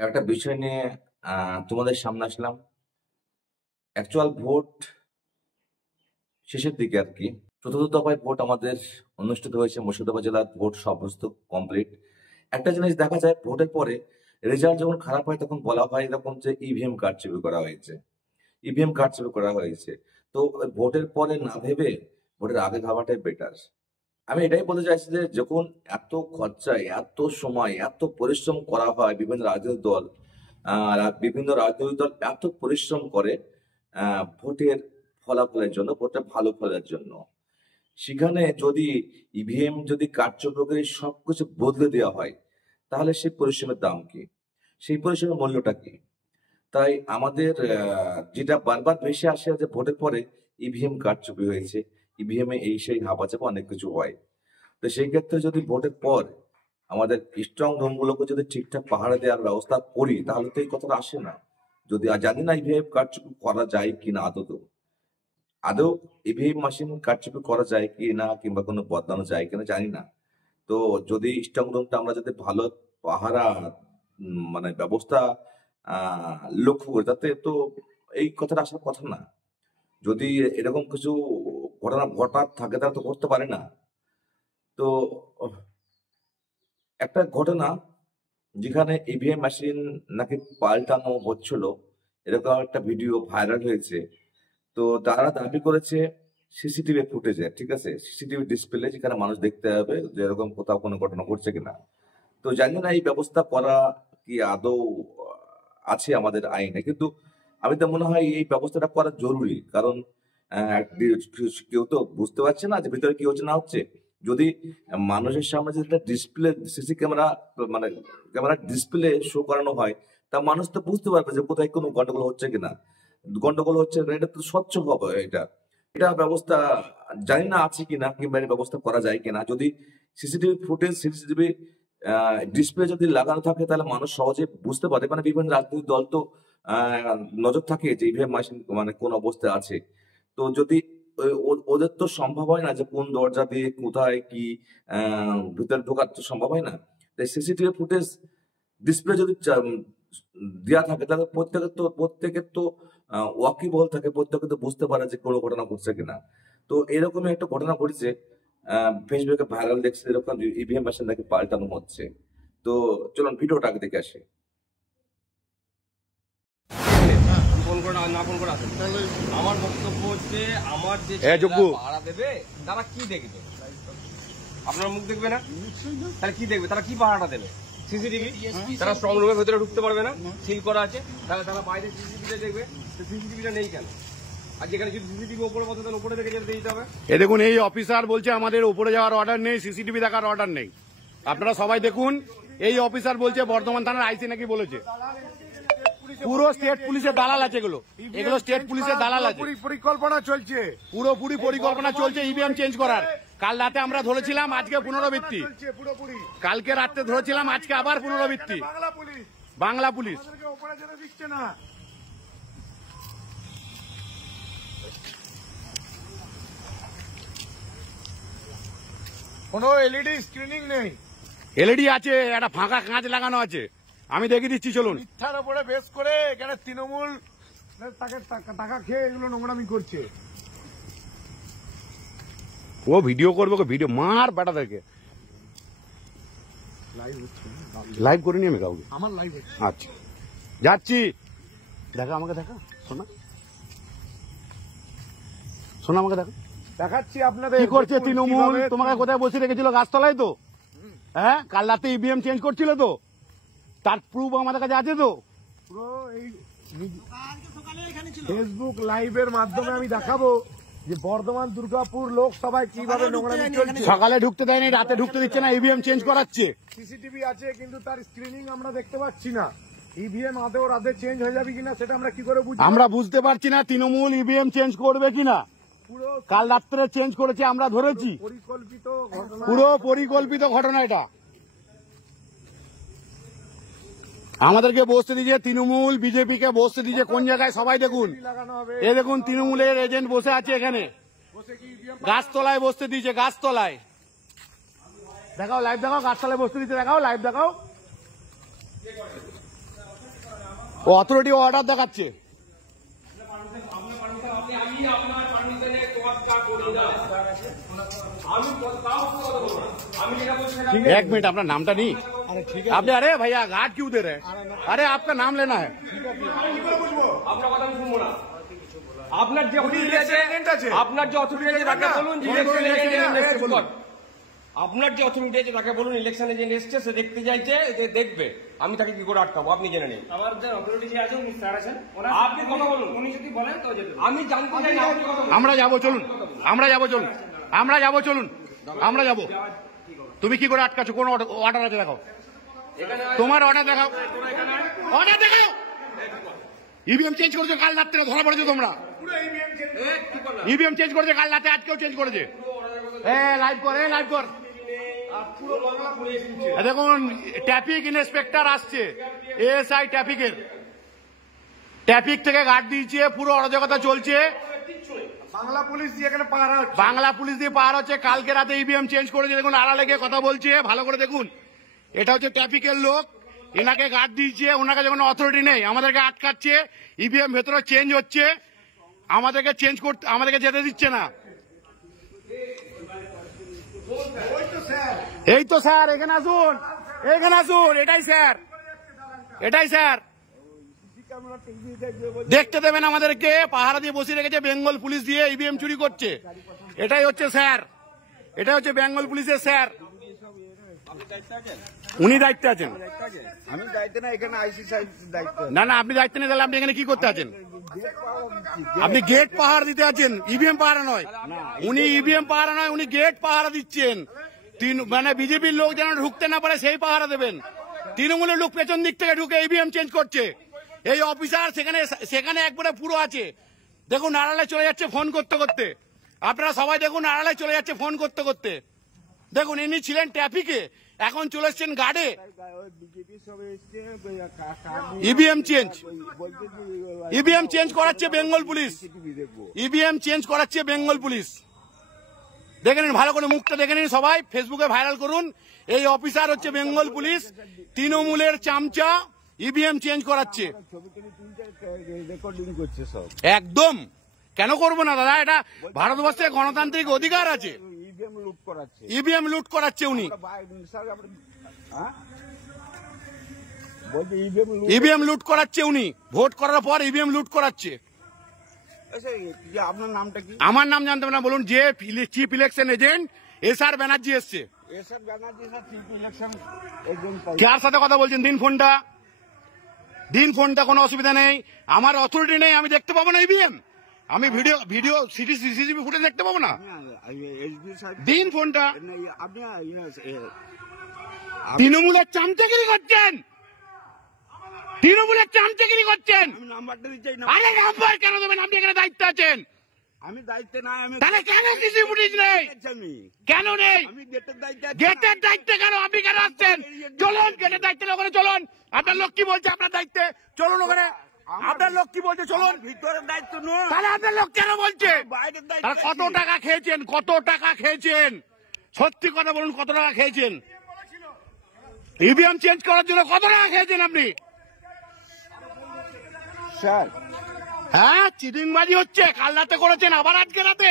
একটা বিষয় নিয়ে তোমাদের সামনে আসলাম। অ্যাকচুয়াল ভোট শেষের দিকে আর কি। চতুর্থ দফায় ভোট আমাদের অনুষ্ঠিত হয়েছে। মুর্শিদাবাদ জেলার ভোট সমস্ত কমপ্লিট। একটা জিনিস দেখা যায়, ভোটের পরে রেজাল্ট যখন খারাপ হয় তখন বলা হয় এরকম যে ইভিএম কারচুপি করা হয়েছে, ইভিএম কারচুপি করা হয়েছে। তো ভোটের পরে না ভেবে ভোটের আগে ভাবাটাই বেটার। আমি এটাই বলতে চাইছি যে যখন এত খরচায়, এত সময়, এত পরিশ্রম করা হয়, বিভিন্ন রাজনৈতিক দল এত পরিশ্রম করে ভোটের ফলাফলের জন্য, ভোটটা ভালো ফলের জন্য, সেখানে যদি ইভিএম যদি কারচুপি করে সবকিছু বদলে দেওয়া হয়, তাহলে সেই পরিশ্রমের দাম কি? সেই পরিশ্রমের মূল্যটা কি? তাই আমাদের যেটা বারবার ভেসে আসে যে ভোটের পরে ইভিএম কারচুপি হয়েছে, ইভিএম এ এই সেই হাবাচাপা অনেক কিছু হয়। তো সেই ক্ষেত্রে যদি ভোটের পর আমাদের স্ট্রং রুম গুলোকে যদি ঠিকঠাক পাহারা দেওয়ার ব্যবস্থা করি, তাহলে তো এই কথাটা আসে না। যদি জানি না ইভিএম কারচুপি করা যায় কিনা, আদৌ ইভিএম মেশিন কারচুপি করা যায় কি না, কিংবা কোনো বদলানো যায় কিনা জানি না। তো যদি স্ট্রং রুমটা আমরা যদি ভালো পাহারা মানে ব্যবস্থা লক্ষ্য করি, তাতে তো এই কথাটা আসার কথা না। যদি এরকম কিছু ঘটনা ঘটার থাকে তাহলে তো করতে পারে না। তো একটা ঘটনা যেখানে ইভিএম মেশিন নাকি পাল্টানো হচ্ছিল, এরকম একটা ভিডিও ভাইরাল হয়েছে। তো তারা দাবি করেছে সিসিটিভি ফুটেজে, ঠিক আছে, সিসিটিভি ডিসপ্লে যেখানে মানুষ দেখতে হবে যে এরকম কোথাও কোনো ঘটনা ঘটছে কিনা। তো জানি না এই ব্যবস্থা করা কি আদৌ আছে আমাদের আইনে, কিন্তু আমি তো মনে হয় এই ব্যবস্থাটা করা জরুরি। কারণ কেউ তো বুঝতে পারছে না যে ভিতরে কি হচ্ছে না হচ্ছে। যদি মানুষের সামনে যদি একটা ডিসপ্লে, সিসি ক্যামেরা, মানে ক্যামেরা ডিসপ্লে শো করানো হয়, তা মানুষ তো বুঝতে পারবে যে কোথায় কোনো গন্ডগোল হচ্ছে কিনা। গন্ডগোল হচ্ছে না, এটা তো স্বচ্ছ হবে। এটা ব্যবস্থা জানি না আছে কিনা, কিংবা এর ব্যবস্থা করা যায় কিনা। যদি সিসিটিভি ফুটেজ, সিসিটিভি ডিসপ্লে যদি লাগানো থাকে, তাহলে মানুষ সহজে বুঝতে পারে। মানে বিভিন্ন রাজনৈতিক দল তো নজর থাকে যে ইভিএম মেশিন মানে কোন অবস্থায় আছে। তো যদি ওদের তো সম্ভব হয় না যে কোন দরজা দিয়ে কোথায় কি ভিতরে ঢোকার তো সম্ভব হয় না। তাই সিসিটিভি ফুটেজ ডিসপ্লে যদি দেওয়া থাকে, তাহলে প্রত্যেকের তো ওয়াকিবহল থাকে, প্রত্যেকে তো বুঝতে পারে যে কোনো ঘটনা ঘটছে কিনা। তো এরকমই একটা ঘটনা ঘটেছে, ফেসবুকে ভাইরাল দেখছে এরকম ইভিএম মেশিন নাকি পাল্টানো হচ্ছে। তো চলুন ভিডিওটা আগে দেখে আসি। আমার বক্তব্য হচ্ছে, আমার যে ভাড়া দেবে তারা কি দেখবে? আপনার মুখ দেখবে না? তারা কি দেখবে? তারা কি পাহারাটা দেবে? সিসিটিভি। তারা স্ট্রং রুমের ভেতরে ঢুকতে পারবে না, সিল করা আছে। তাহলে তারা বাইরে সিসিটিভিটা দেখবে। সিসিটিভিটা নেই কেন? আর যেখানে যদি সিসিটিভি ওপরে বসে, তাহলে ওপরে দেখে যেতে দিতে হবে। এ দেখুন, এই অফিসার বলছে আমাদের উপরে যাওয়ার অর্ডার নেই, সিসিটিভি দেখার অর্ডার নেই। আপনারা সবাই দেখুন, এই অফিসার বলছে বর্ধমান থানার আইসি নাকি বলেছে। পুরো স্টেট পুলিশের দালাল আছে এগুলো, এগুলো স্টেট পুলিশের দালাল আছে। পরিকল্পনা চলছে, পুরোপুরি পরিকল্পনা চলছে ইভিএম চেঞ্জ করার। কাল রাতে আমরা ধরেছিলাম, আজকে পুনরাবৃত্তি। কালকে রাতে ধরেছিলাম, আজকে আবার পুনরাবৃত্তি। বাংলা পুলিশ দিচ্ছে না। কোনো এলইডি স্ক্রিনিং নেই। এলইডি আছে, একটা ফাঁকা কাঁচ লাগানো আছে, আমি দেখিয়ে দিচ্ছি চলুন। মিথ্যার উপরে বেশ করে এখানে তৃণমূল তাকে টাকা খেয়ে এগুলো নোংরামি করছে। ও ভিডিও করবে, ভিডিও মার বেটাদেরকে। লাইভ করিনি আমি কাউকে, আমার লাইভ। আচ্ছা যাচ্ছি, দেখা আমাকে দেখা। শোনা শোনা আমাকে দেখা, দেখাচ্ছি আপনাদের কি করছে তৃণমূল। তোমাকে কোথায় বসে রেখেছিল? গাছতলায় তো। হ্যাঁ, কাল রাতে ইভিএম চেঞ্জ করছিল তো, তার প্রুফ আমাদের কাছে আছে তো। পুরো এই ফেসবুক লাইভের মাধ্যমে আমি দেখাবো যে বর্ধমান দুর্গাপুর লোকসভায় কিভাবে নোংরামি চলছে। সকালে ঢুকতে দেয়নি, রাতে ঢুকতে দিচ্ছে না, ইভিএম চেঞ্জ করাচ্ছে। সিসিটিভি আছে, কিন্তু তার স্ক্রিনিং আমরা দেখতে পাচ্ছি না। ইভিএম আদৌ রাতে চেঞ্জ হয়ে যাবে কিনা সেটা আমরা কি করে বুঝবো? আমরা বুঝতে পারছি না তৃণমূল ইভিএম চেঞ্জ করবে কিনা। পুরো কাল রাত্রে চেঞ্জ করেছে, আমরা ধরেছি। পরিকল্পিত ঘটনা, পুরো পরিকল্পিত ঘটনা এটা। আমাদেরকে বসতে দিয়েছে তৃণমূল, বিজেপি কে বসতে দিয়েছে কোন জায়গায় সবাই দেখুন। এ দেখুন, তৃণমূলের এজেন্ট বসে আছে এখানে, গাছতলায় বসতে দিয়েছে, গাছতলায়। দেখাও লাইভ, দেখাও গাছতলায় বসতে দিয়েছে, দেখাও লাইভ, দেখাও। ও অথরিটি অর্ডার দেখাচ্ছে। एक मिनट, अपना नाम नहीं। आपने अरे भैया घाट क्यों दे रहे? अरे आपका नाम लेना है। আপনার যে অথরিটি আছে, আপনার যে অথরিটি আছে তাকে বলুন যে ইলেকশন এজেন্ট এসছে বলুন। আপনার যে অথরিটি আছে তাকে বলুন ইলেকশন এজেন্ট এসছে, সে দেখতে চাইছে, যে দেখবে, আমি তাকে কি করে আটকাবো? আপনি জেনে নিন। আমাদের অথরিটি যে আছে উনি স্যার আছেন, আপনি কথা বলুন, উনি যদি বলেন তো যেতে। আমি জানতে চাই না, আপনি কথা বলুন। আমরা যাবো, চলুন, আমরা যাবো, চলুন, আমরা যাবো, চলুন, আমরা যাবো। তুমি কি করে আটকাছো? কোন অর্ডার আছে দেখাও, তোমার অর্ডার দেখাও, অর্ডার দেখাও। ইভিএম চেঞ্জ করেছে কাল রাত্রে, ধরা পড়েছে তোমরা। ইভিএম চেঞ্জ করেছে কাল রাতে, আজকেও চেঞ্জ করেছে। লাইভ কর, লাইভ কর। দেখুন ট্রাফিক ইন্সপেক্টর আসছে, এএসআই ট্রাফিকের, ট্রাফিক থেকে গার্ড দিয়েছে, পুরো অরাজকতা চলছে। বাংলা পুলিশ দিয়ে এখানে পাহারা হচ্ছে। বাংলা পুলিশ দিয়ে পাহারা হচ্ছে। কালকে রাতে ইভিএম চেঞ্জ করেছে, দেখুন আড়ালে গিয়ে কথা বলছে, ভালো করে দেখুন। এটা হচ্ছে ট্রাফিকের লোক, এনাকে গার্ড দিয়েছে, ওনাকে যখন অথরিটি নেই আমাদেরকে আটকাচ্ছে। ইভিএম ভেতরে চেঞ্জ হচ্ছে, আমাদেরকে চেঞ্জ করতে, আমাদেরকে যেতে দিচ্ছে না। এই তো স্যার, এখানে আসুন, এখানে আসুন, এটাই স্যার, এটাই স্যার। দেখতে দেবেন আমাদেরকে, পাহারা দিয়ে বসিয়ে রেখেছে বেঙ্গল পুলিশ দিয়ে, ইভিএম চুরি করছে। এটাই হচ্ছে স্যার, এটাই হচ্ছে বেঙ্গল পুলিশের স্যার। উনি দায়িত্বে আছেন। আমি দায়িত্ব না, এখানে আইসি সাহেব দায়িত্ব। না না, আপনি দায়িত্ব নিয়ে, তাহলে আপনি এখানে কি করতে আছেন? আপনি গেট পাহারা দিতে আছেন, ইভিএম পাহারা নয়। উনি ইভিএম পাহারা নয়, উনি গেট পাহারা দিচ্ছেন। মানে বিজেপির লোক যেন ঢুকতে না পারে সেই পাহারা দেবেন। তৃণমূলের লোক পেছন দিক থেকে ঢুকে ইভিএম চেঞ্জ করছে। এই অফিসার সেখানে সেখানে একবারে পুরো আছে। দেখুন আড়ালে চলে যাচ্ছে ফোন করতে করতে, আপনারা সবাই দেখুন আড়ালে চলে যাচ্ছে ফোন করতে করতে। দেখুন ইনি ছিলেন ট্রাফিকে, এখন চলে এসছেন গার্ডে। ইভিএম চেঞ্জ, ইভিএম চেঞ্জ করাচ্ছে বেঙ্গল পুলিশ, ইভিএম চেঞ্জ করাচ্ছে বেঙ্গল পুলিশ। দেখে নিন ভালো করে, মুখটা দেখে নিন সবাই, ফেসবুকে ভাইরাল করুন। এই অফিসার হচ্ছে বেঙ্গল পুলিশ, তৃণমূলের চামচা, ইভিএম চেঞ্জ করাচ্ছে। রেকর্ডিং করছে সব। একদম, কেন করবো না দাদা? এটা ভারতবর্ষের গণতান্ত্রিক অধিকার আছে। ইভিএম লুট করাচ্ছে, ইভিএম লুট করাচ্ছে উনি, বলছে ইভিএম লুট। ইভিএম লুট করাচ্ছে উনি, ভোট করার পর ইভিএম লুট করাচ্ছে। আচ্ছা, আপনার নামটা কি? আমার নাম জানতে না, বলুন। যে চিফ ইলেকশন এজেন্ট এসআর ব্যানার্জি এসছে। এসআর Banerjee sir, chief election agent. কার সাথে কথা বলছেন? দিন ফোনটা, দিন ফোনটা, কোনো অসুবিধা নেই। আমার অথরিটি নেই, আমি দেখতে পাবো না ইভিএম? আমি ভিডিও ভিডিও সিসিটিভি ফুটেজ দেখতে পাবো না? দিন ফোনটা। আপনি তৃণমূলের চামচাগিরি করছেন, তৃণমূলের চামচাগিরি করছেন। আমি নাম্বারটা দিচ্ছি না। আরে নাম্বার কেন দেবেন? আপনি এখানে দায়িত্ব আছেন। আমি দায়িত্বে নাই। আমি তাহলে কেন সিসি ফুটেজ নেই? কেন নেই? আমি গেটের দায়িত্বে। গেটের দায়িত্বে কেন? আপনি কেন আসছেন? চলুন গেটের দায়িত্বে, ওখানে চলুন। আপনার লোক কি বলছে আপনার দায়িত্বে? চলুন ওখানে, আপনার লোক কি বলছে চলুন। ভিতরের দায়িত্ব নয়, তাহলে আপনার লোক কেন বলছে? বাইরের দায়িত্ব। তাহলে কত টাকা খেয়েছেন? কত টাকা খেয়েছেন? সত্যি কথা বলুন, কত টাকা খেয়েছেন? ইভিএম চেঞ্জ করার জন্য কত টাকা খেয়েছেন আপনি? স্যার, হ্যাঁ, চিটিংবাজি হচ্ছে। কাল রাতে করেছেন, আবার আজকে রাতে।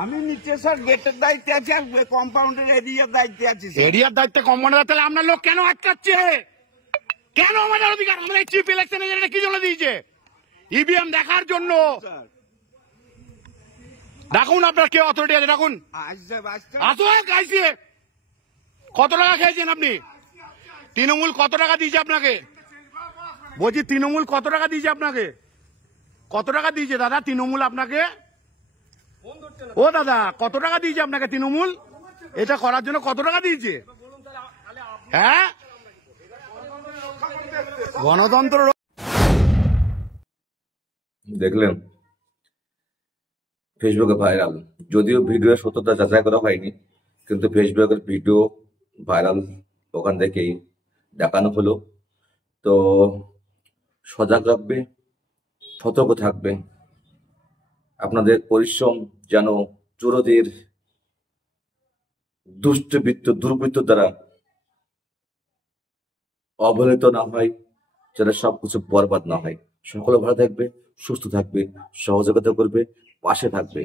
আমি নিচে স্যার গেটের দায়িত্বে আছি, আর কম্পাউন্ডের এরিয়ার দায়িত্বে আছি। এরিয়ার দায়িত্বে কমান্ডার, তাহলে আপনার লোক কেন আটকাচ্ছে? কেন? আমাদের অধিকার, আমাদের চিফ ইলেকশন এজেন্ট কি জন্য দিয়েছে? ইভিএম দেখার জন্য। ডাকুন আপনার কে অথরিটি আছে, ডাকুন। আসুন গাইছে। কত টাকা খেয়েছেন আপনি? তৃণমূল কত টাকা দিয়েছে আপনাকে? বলছি তৃণমূল কত টাকা দিয়েছে আপনাকে? কত টাকা দিয়েছে দাদা তৃণমূল আপনাকে? ও দাদা, কত টাকা দিয়েছে আপনাকে তৃণমূল এটা করার জন্য? কত টাকা দিয়েছে? হ্যাঁ, গণতন্ত্র। দেখলেন ফেসবুকে ভাইরাল, যদিও ভিডিওর সত্যতা যাচাই করা হয়নি, কিন্তু ফেসবুকের ভিডিও ভাইরাল ওখান থেকেই দেখানো হলো। তো সজাগ রাখবে, সতর্ক থাকবে। আপনাদের পরিশ্রম যেন চোরদের, দুর্বৃত্ত দ্বারা অবহেলিত না হয়, যেন সবকিছু বরবাদ না হয়। সকলে ভালো থাকবে, সুস্থ থাকবে, সহযোগিতা করবে, পাশে থাকবে।